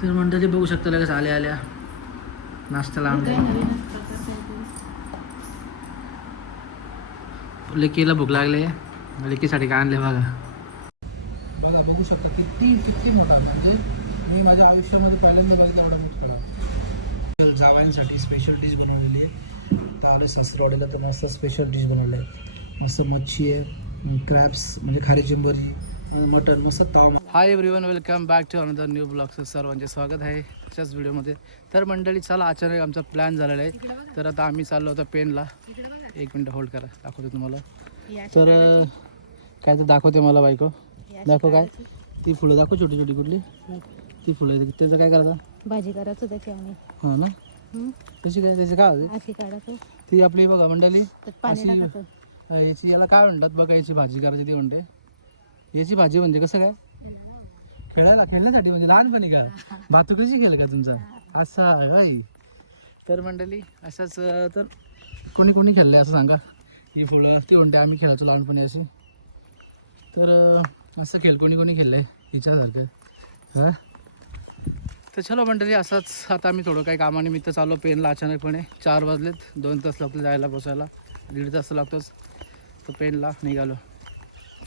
तर मंडळी बघू शकता लगेच आल्या आल्या नाश्त्याला आणलं. लेकीला भूक लागले, लेकीसाठी काय आणले बघा. बघा बघू शकता किती मोठा, म्हणजे मी माझ्या आयुष्यामध्ये पहिल्यांदा मला तेवढा मोठा खाल्ला. जावयांसाठी स्पेशल डिश बनवलेली आहे. तर आम्ही सासरवाडीला तर मस्त स्पेशल डिश बनवलं आहे. मस्त मच्छी आहे, क्रॅब्स म्हणजे खारी चिंबरी, मटन, मस्त ताव. Hi everyone, welcome back to another new blog. सर्वांचे स्वागत आहे त्याच व्हिडिओमध्ये. तर मंडळी चला, अचानक आमचा प्लॅन झालेला आहे. तर आता आम्ही चाललो होतो पेनला. एक मिनटं होल्ड करा, दाखवते तुम्हाला. तर काय तर दाखवते मला बायको. दाखव काय ती फुलं दाखव, छोटी छोटी कुठली ती फुलं. त्याचं काय करायचं? भाजी करायचं त्याची आम्ही. हां ना, तशी काय त्याची काय होते काढायचं ती आपली बघा मंडळी. याची याला काय म्हणतात बघा, याची भाजी करायची ती म्हणते. याची भाजी म्हणजे कसं काय, खेळण्यासाठी म्हणजे लहानपणी का भातुकलीची खेळ का तुमचा असा काय? तर मंडळी असंच, तर कोणी कोणी खेळले असं सांगा. ही फुलं ती म्हणते आम्ही खेळायचो लहानपणी अशी. तर असं खेळ कोणी कोणी खेळले हिच्यासारखं. हां, तर चलो मंडळी असंच. आता आम्ही थोडं काही कामानिमित्त चाललो पेनला. अचानकपणे 4 वाजलेत, 2 तास लागले जायला पोचायला, 1.5 तास लागतोच. तर पेनला निघालो.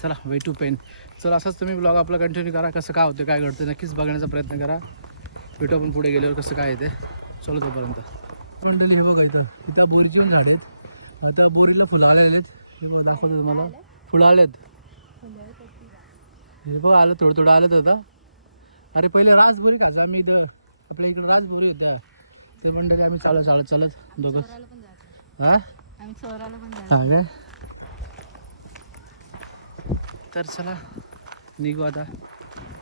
चला, वे टू पेन. चला असंच तुम्ही ब्लॉग आपला कंटिन्यू करा. कसं काय होतं, काय घडतं नक्कीच बघण्याचा प्रयत्न करा. भेटू आपण पुढे गेल्यावर कसं काय येते. चलो तोपर्यंत. मंडळी हे बघा, इथं बोरीची पण झाड आहेत. आता बोरीला फुलं आलेले आहेत. हे बघा दाखवतो तुम्हाला, फुलं आलेत. हे बघा आलं, थोडं थोडं आलं आता. अरे पहिले राजबोरी खायचं आम्ही इथं, आपल्या इकडं राजबोरी येतं. ते मंडळी आम्ही चालत दोघं. हां हां काय, तर चला निघू आता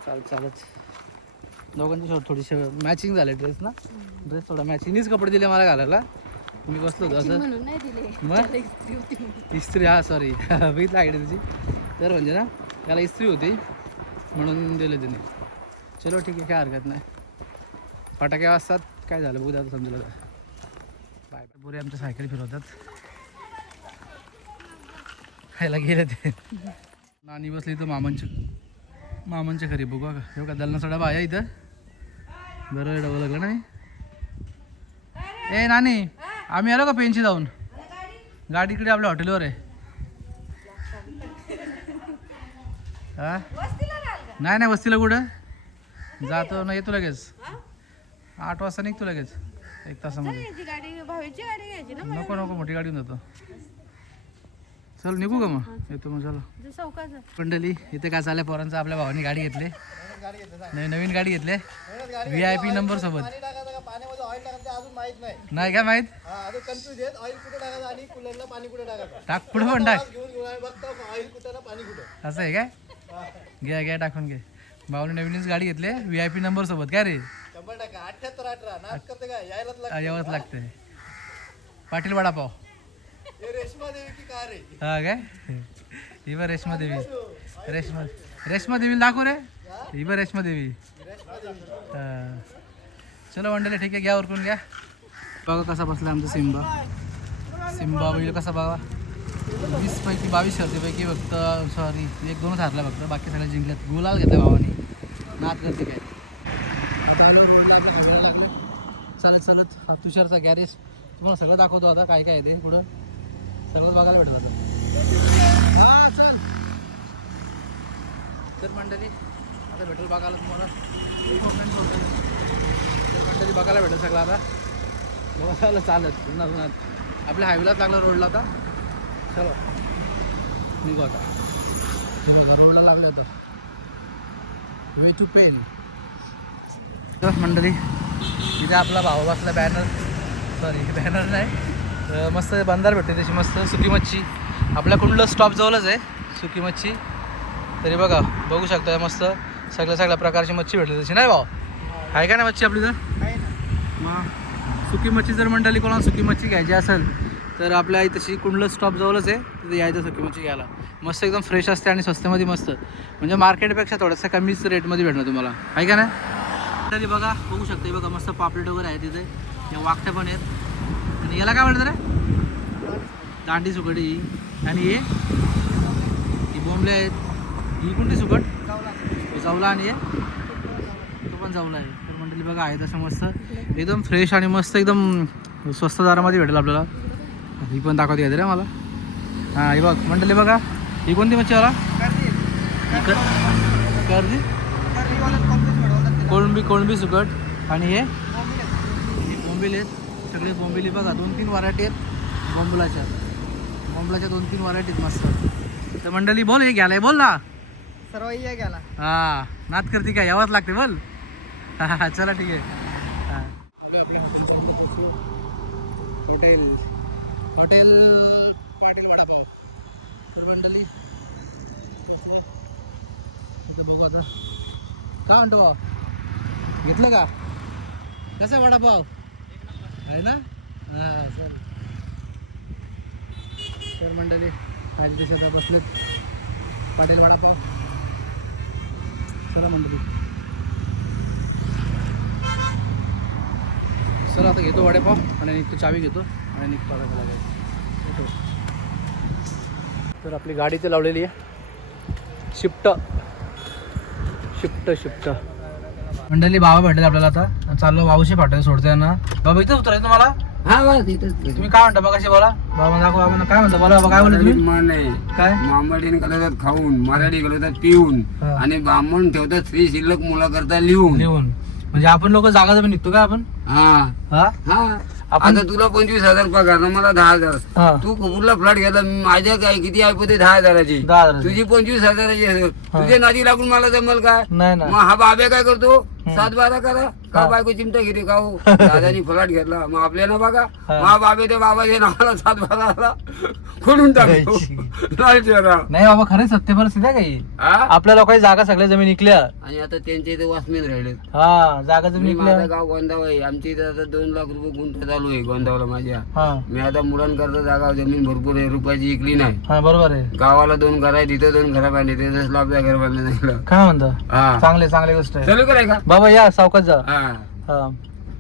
चालत. दोघांची थोडीशी मॅचिंग झाले ड्रेस ना. ड्रेस थोडा मॅचिंगनीच कपडे दिले मला घालायला. मी बसलो होतो असं. मग इस्त्री, हा सॉरी बघितलं आयडिया तुझी. तर म्हणजे ना त्याला इस्त्री होती म्हणून दिले तिने. चलो ठीक आहे, काय हरकत नाही. फटाके वाजतात, काय झालं बघू आता समजलं. बाय पुरे आमच्या सायकल फिरवतात. खायला गेले ते. नानी बसली इथं मामांच्या घरी. बघू का हे का दलना सडा बाया इथं. बरं डबल लागलं नाही. ए नानी, आम्ही आलो का पेनशी जाऊन? गाडी इकडे आपल्या हॉटेलवर आहे. हा नाही वस्तीला कुठं जातो ना, येतो लगेच. 8 वाजता निघतो लगेच, 1 तासामध्ये. नको मोठी गाडी जातो. चल निघू का मग, येतो मग. चला मंडळी, इथे काय चाललंय पोरांचं, आपल्या भावानी गाडी घेतली, नवीन गाडी घेतली VIP नंबर सोबत. नाही काय माहित, टाक पुढे पण टाक. असं आहे काय, घ्या टाकून घे. भावाने नवीनच गाडी घेतली VIP नंबर सोबत. काय रे, यावंच लागतंय. पाटील वडापाव. हा काय, ही बघ रेश्मा देवी. रेश्मा देवी दाखव रे, ही बघ रेश्मा देवी. चलो मंडळी ठीक आहे, घ्या उरकून घ्या. बघा कसा बसला आमचा सिम्बा बैल कसा बघा. 20 पैकी 22 शर्तीपैकी फक्त सॉरी 1-2च हारला फक्त, बाकी सगळ्या जिंकल्यात. गुलाल घेतला भावानी, नाद करते काय. आता आलो रोडला, चालत हा तुषारचा गॅरेज. तुम्हाला सगळं दाखवतो आता, काय काय आहे ते पुढं सगळं बघायला भेटलं आता. हा चल. तर मंडळी आता भेटेल बघायला तुम्हाला. तर मंडळी बघायला भेटेल सगळं आता. बघायला चालत उन्हात आपल्या हायवेलाच लागला रोडला आता. चलो निघू आता. बघा रोडला लागले आता, वे टू पेन. तर मंडळी इथे आपला भाऊ बसला, बॅनर नाही, मस्त बंदार भेटते त्याची, मस्त सुकी मच्छी. आपल्या कुंडलं स्टॉप जवळच आहे सुकी मच्छी. तरी बघा बघू शकता, मस्त सगळ्या प्रकारची मच्छी भेटली तशी. नाही भाऊ, आहे का नाही मच्छी आपली? तर मग सुकी मच्छी जर मंडळी कोणाला सुकी मच्छी घ्यायची असेल तर आपल्या इथं कुंडलं स्टॉप जवळच आहे, तिथे यायचं सुकी मच्छी घ्यायला. मस्त एकदम फ्रेश असते आणि स्वस्तामध्ये मस्त, म्हणजे मार्केटपेक्षा थोडंसं कमीच रेटमध्ये भेटणार तुम्हाला, आहे का नाही? तरी बघा बघू शकता, बघा मस्त पापलेट वगैरे आहे तिथे. या वाकट्या पण आहेत. आणि याला काय म्हणतात रे, दांडी सुकडी. आणि ही बोंबले आहेत. ही कोणती सुकट? जावला. आणि तो पण जावला आहे. तर मंडळी बघा आहे तसं मस्त एकदम फ्रेश आणि मस्त एकदम स्वस्त दरामध्ये भेटेल आपल्याला. ही पण दाखवते घ्यायचं रे मला. हां ही बघ मंडळी बघा, ही कोणती मच्छी मला कर्दी कोळंबी सुकट. आणि हे बोंबील आहेत सगळे. बोंबिली बघा 2-3 व्हरायटी आहेत बोंबलाच्या 2-3 व्हरायटी आहेत मस्त. तर मंडळी बोल हे घ्यायला बोल ना सर्व ये गेला. हां नात करते काय यावंच लागते बोल. हां चला ठीक आहे. हां हॉटेल पाटील वडापाव. तर मंडळी बघू आता काय म्हणतो भाऊ, घेतलं का? कसा वडापाव आहे ना? हां चल. तर मंडळी काही दिवसात बसलेत पाटील वडापाव. चला मंडळी चला आता घेतो वडापाव आणि निघतो, चावी घेतो आणि निघतो वडापाव घेतो. तर आपली गाडी तर लावलेली आहे शिफ्ट. मंडळी बाबा भेटले आपल्याला आता. चाललो वाऊशी फाट्याला सोडते ना. बाबा इथंच उतरायचं तुम्हाला? हा बस इथंच. तुम्ही काय म्हणता बघा कशी बोला बाबा दाखवा बाबा काय म्हणता बोला बाबा काय म्हणता तुम्ही? मन आहे काय मांबडीने घालवतात खाऊन, मराठी घालवतात पिऊन हा. आणि ब्राह्मण ठेवतात स्त्री शिल्लक मुला करता लिहून. म्हणजे आपण लोक जागा जमीन निघतो का आपण? हा हा हा आपण- आता तुला 25,000 पगार ना मला 10,000. हा. तू कपूरला फ्लॅट घेतला, माझ्या काय किती ऐपते 10,000ची 10,000 तुझी 25,000ची असेल. तुझ्या नादी लागून मला जमल काय? नाही ना. मग हा बाबे काय करतो 7-12 करा का बायको चिमटा गिरी का हो दादानी फ्लॅट घेतला मग आपल्याला बघा मा बाबे ते बाबाच्या नावाला 7-12 खोडून टाकतो. नाही बाबा खरं सत्य परिस्थिती आहे काही. हा? आपल्या लोकांची जागा सगळ्या जमीन विकल्या. आणि आता त्यांच्या इथे वाचमेन राहिले. हा जागा जमीन माझं विकल्या. गाव गोंदाव आहे. आमच्या इथे आता 2 लाख रुपये गुंठा चालू आहे गोंदावला माझ्या. हा मी आता मुलांकरता जागा जमीन भरपूर आहे, रुपयाची इकली नाही. हा बरोबर आहे. गावाला 2 घर आहे, तिथे 2 घरा बांधले, तिथे स्लॅबचं घर बांधलं नाही. काय म्हणता? हा चांगली गोष्ट आहे. चालू कराय का? बाबा या सावकाश जा. हा हा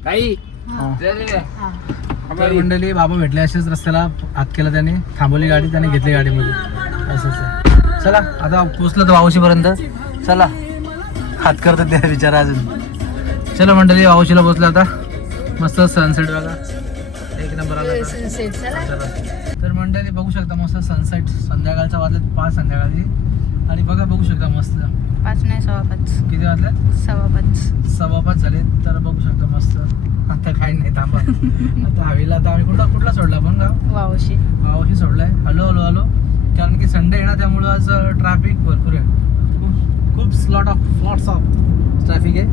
काही हा. तर मंडळी बाबा भेटले असेच रस्त्याला हात केला त्याने, थांबवली गाडी, त्याने घेतली गाडीमध्ये. असं चला आता पोचलं तर वावशी पर्यंत. चला हात करतात त्या विचारा अजून. चला मंडळी वावशीला पोचलं आता. मस्त सनसेट बघा एक नंबर आला आता. चला तर मंडळी बघू शकता मस्त सनसेट. संध्याकाळचा वाजले 5 संध्याकाळची आणि बघा बघू शकता मस्त 5 नाही 5:15. किती वाजले? 5:15 झाले. तर बघू शकता मस्त. आता काही नाही थांबा. आता हवेला आता आम्ही कुठला सोडला आपण गाव? वावशी सोडलाय. हॅलो कारण की संडे आहे ना त्यामुळं आज ट्रॅफिक भरपूर आहे. खूप लॉट्स ऑफ ट्रॅफिक आहे.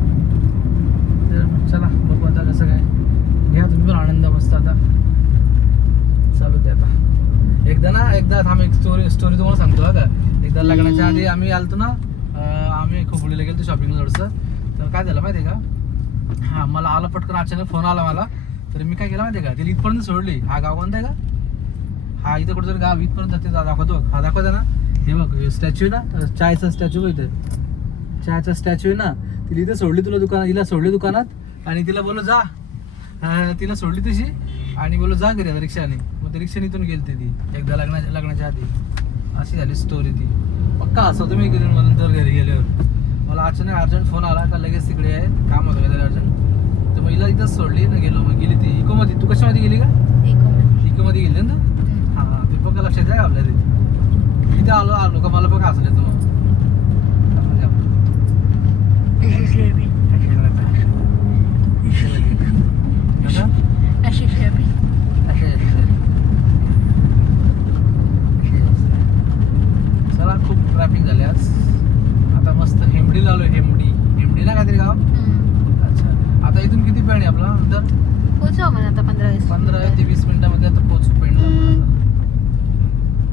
तर चला बघू आता कसं काय. घ्या तुम्ही पण आनंद मस्त. आता चालू दे आता. एकदा थांब एक स्टोरी तुम्हाला सांगतो का. एकदा लग्नाच्या आधी आम्ही आलतो ना, आम्ही खोपोलीला गेलो शॉपिंगला थोडंसं. तर काय झालं माहिती आहे का, हा मला आला पटकन अचानक फोन आला मला. तर मी काय केलं माहिती आहे का, तिला इथपर्यंत सोडली. हा गाव कोणता आहे का? हा इथं कुठं तरी गाव इथपर्यंत ते दाखवतो. हा दाखवतो ना, हे बघ स्टॅच्यू ना, चायचा स्टॅच्यू इथे, चायचा स्टॅच्यू आहे ना. तिला इथं सोडली, हिला सोडली दुकानात आणि तिला बोललो जा. तिला सोडली तशी आणि बोललो जा घरी आता रिक्षाने. मग ते रिक्षाने इथून गेलते ती एकदा लग्नाच्या आधी. अशी झाली स्टोरी ती. पक्का असं तुम्ही गेली नंतर घरी गेल्यावर मला अचानक अर्जंट फोन आला का लगेच तिकडे आहे काम होतं का अर्जंट. तर मग हिला इथंच सोडली ना गेलो. मग गेली ती इकोमध्ये. तू कशामध्ये गेली का? इकोमध्ये गेली ना. हां ते पक्का लक्षात आहे आपल्या तिथे. इथे आलो का मला बघा हसले तुम्हाला. चला खूप ट्रॅफिक झाले आज. आता मस्त हेमडीला आलो. हेमडीला काहीतरी गाव. अच्छा आता इथून किती पेंड आहे आपला अंतर? पोहोचू आपण आता 15 ते 20 मिनिटामध्ये आता पोहोचू पेंड.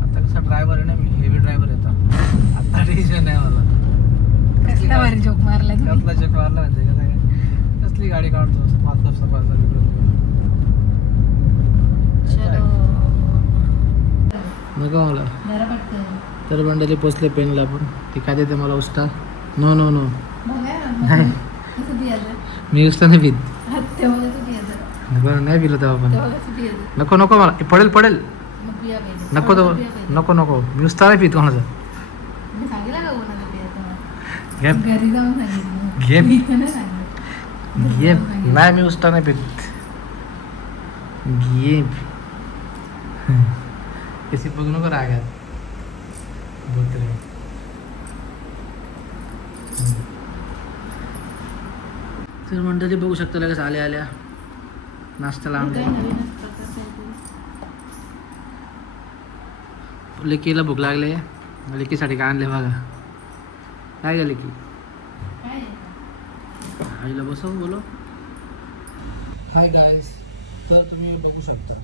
आता कसा ड्रायव्हर आहे ना मी, हेवी ड्रायव्हर आहे आता टेन्शन नाही मला. कसला भारी जोक मारला तुम्ही. कसला चेक मारला म्हणजे काय, कसली गाडी काढतो नको मला. तर मंडळी पोचले पेनला आपण. ती काय देते मला उस्टा. नो नाही मी उस्टा नाही पित. बरं नाही पिलं तेव्हा पण. नको मला पडेल नको मी उस्ता नाही पित कोणाचा. घे घे नाही, मी उष्टा नाही पित. घे कशी बघू नको रागात. बोत्रे तर मंडळी बघू शकता लगेच आल्या आल्या नाश्त्याला आणलं. लेकीला भूक लागले, लेकीसाठी काय आणले बघा. काय झालं की आईला बसव बोलो. हाय गाईज, तर तुम्ही बघू शकता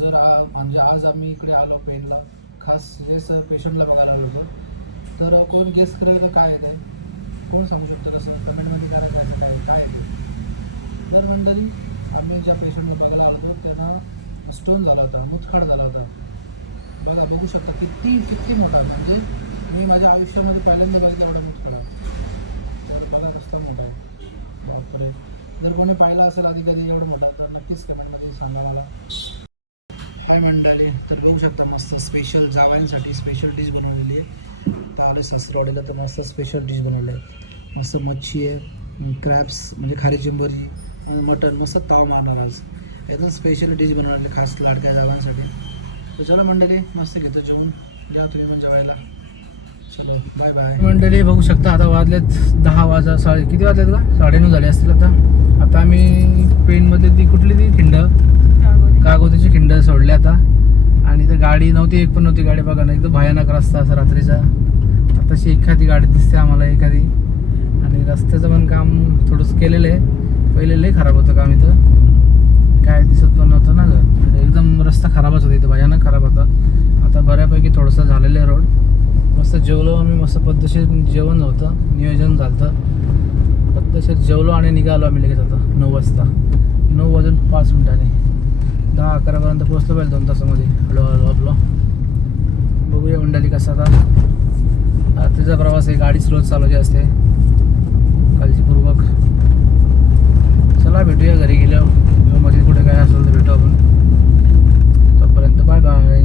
जर म्हणजे आज आम्ही इकडे आलो पेनला खास जे सर पेशंटला बघायला होतो. तर कोण गेस करेल तर काय आहे कोण सांगू शकतो कसं कमेंटमध्ये काय आहे. तर मंडळी आम्ही ज्या पेशंटला बघायला आलो त्यांना स्टोन झाला होता, मुतखड झाला होता. बघू शकता किती मोठा, म्हणजे मी माझ्या आयुष्यामध्ये पहिल्यांदा बघितलं एवढा मुतखडा. बघा कसं मोठा बापरे. जर कोणी पाहिला असेल आधी कधी एवढं मोठा तर नक्कीच कमेंटमध्ये सांगा मला. काय मंडळी, तर बघू शकता मस्त स्पेशल जावयांसाठी स्पेशल डिश बनवलेली आहे. तर आले सासरवाडीला तर मस्त स्पेशल डिश बनवली आहे. मस्त मच्छी आहे, क्रॅब्स म्हणजे खारी चिंबोरी, मटन, मस्त ताव मारणार आज. एकदम स्पेशल डिश बनवलेली खास लाडक्या जावयांसाठी. तर चला मंडळी मस्त घेतो जेवण, या तुम्ही पण जेवायला. चलो बाय बाय. मंडळी बघू शकता आता वाजलेत 10 वाजा किती वाजलेत का 9:30 झाले असतील. आता आम्ही पेनमध्ये ती कुठली ती खिंड कागोदीची खिंड सोडली आता. आणि तर गाडी नव्हती, एक पण नव्हती गाडी. बघा ना एकदम भयानक रस्ता असा रात्रीचा. आताशी एखादी गाडी दिसते आम्हाला एखादी. आणि रस्त्याचं पण काम थोडंसं केलेलं आहे, पहिले लय खराब होतं काम इथं, काय दिसत पण नव्हतं ना गं. एकदम रस्ता खराबच होता इथं, भयानक खराब होता. आता बऱ्यापैकी थोडंसं झालेलं आहे रोड. मस्त जेवलो आम्ही, मस्त पद्धतशीर जेवण होतं, नियोजन झालं. पद्धतशीर जेवलो आणि निघालो आम्ही लगेच आता 9 वाजता. 9 वाजून 5 मिनिटांनी 10-11 पोहोचलो पाहिजे 2 तासामध्ये. हळूहळू आपलं बघूया मंडळी कसं. आता रात्रीचा प्रवास आहे, गाडी स्लो चालवायची असते काळजीपूर्वक. चला भेटूया घरी गेल्यावर, किंवा मध्ये कुठे काय असेल तर भेटू आपण. तोपर्यंत बाय बाय.